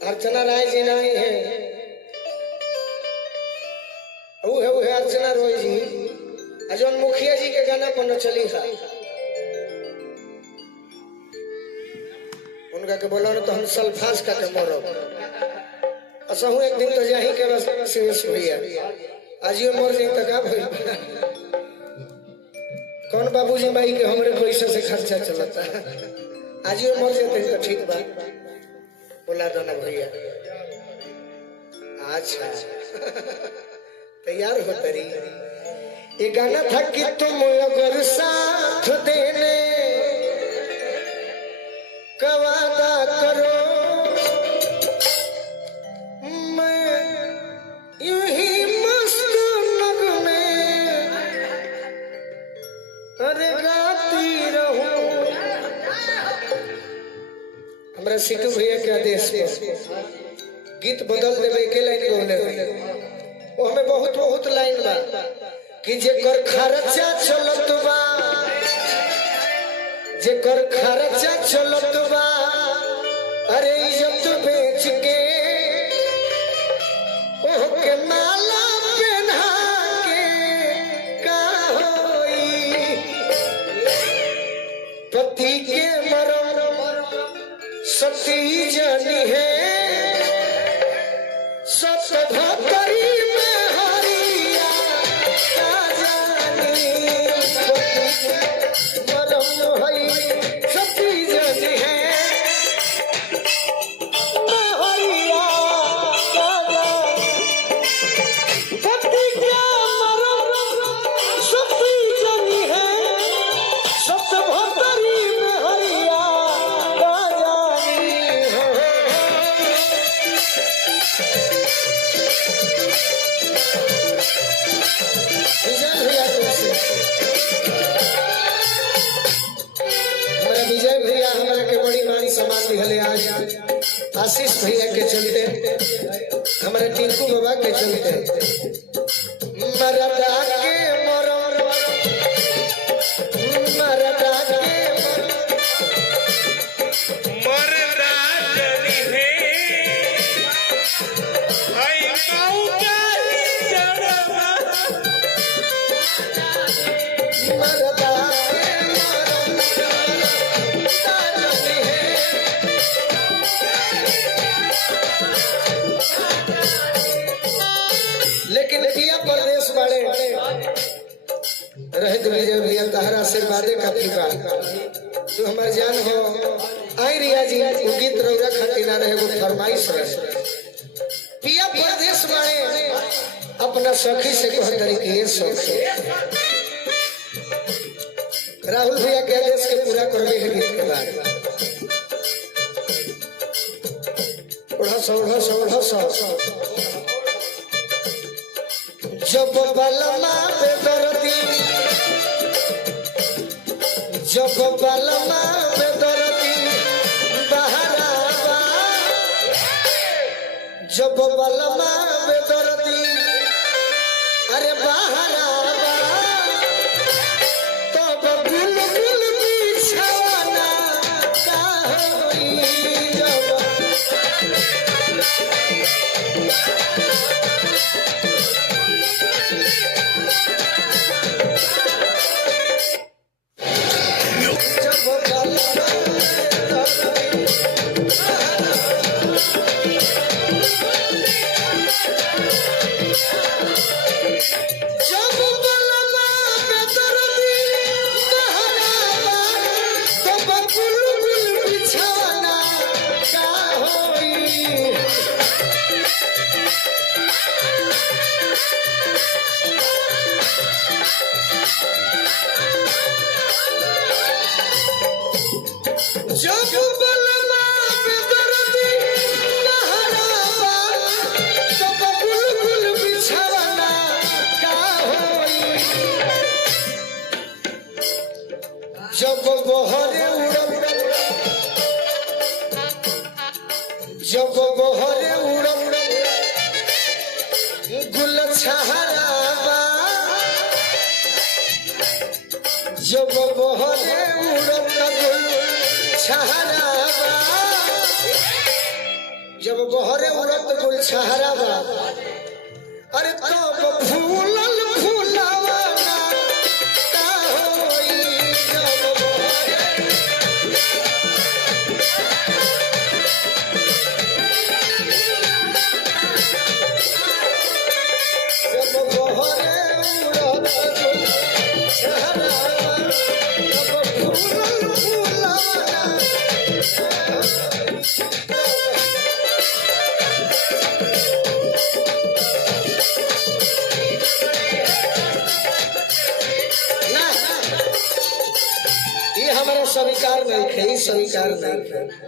अर्चना राय जी नहीं है, वो है अर्चना रॉय जी। अजन मुखिया जी के गाना पर न चली था, उनका के बोला ना तो हम सल्फास का के मरो। असहु एक दिन तो जाही के बस सीरियस भैया आज ये मोर नहीं तका भई। कौन बाबूजी माई के हमरे पैसे से खर्चा चलता है, आज ये मोर जाते तो ठीक बात बोला दो ना भैया। अच्छा तैयार हो तरी। ये गाना था कि तुम अगर साथ देने का वादा करो, मैं यूं ही मस्त नगमे अरे गाती रहूं। हमारा सिद्धू भैया के आदेश पर गीत बदल देवे के लाइन बोले वो हमें बहुत बहुत लाइन बा कि जेकर खर्चा चलत बा, जेकर खर्चा चलत बा अरे इज्जत बेच के ओह के माला पहना के का होई। पति के मरम सती जानी है, सत भतरी में हरिया का जानी। मरम हई सती जानी है, मैं हरिया का जानी। पति के मरम सती जानी है, सत भतरी में हरिया का जानी। विजय भैया हमारे के बड़ी मान सम्मान दिहले आज। आशीष भैया के चलते, हमारे टिंकू बाबा के चलते मरदा के मरम, मरदा के मरदा जनी है आई मौका जड़वा। मरदा के मरम जानी है। लेकिन भैया परदेश वाले रहे तो विजय भैया तहरा आशीर्वादे का कृपा तू हमार जान हो। आई रिया जी वो गीत रौरा खातिर ना रहे वो फरमाइश रहे। पिया परदेश वाले अपना सखी से कह तरीके ये सखी राहुल भैया के आदेश के पूरा करवे है गीत के बाद। उड़ा सा जब बलमा बेदर्दी, जब बलमा बेदर्दी बहरावा, जब बलमा बेदर्दी अरे बहरावा, तब बुलबुल बिछवाना का होई। जब जब बहरे उड़ब, जब बहरे उड़ब गुल छहरावा, जब बहरे उड़ब गुल छहरावा, जब बहरे उड़त गुल छहरा बा अरे तब फूलल फूलावा ना का होई जब बहरे जब बहरे उड़त गुल छहरा बा तब फूलल फूलावा ना ये हमारा स्वीकार नहीं है, स्वीकार नहीं है।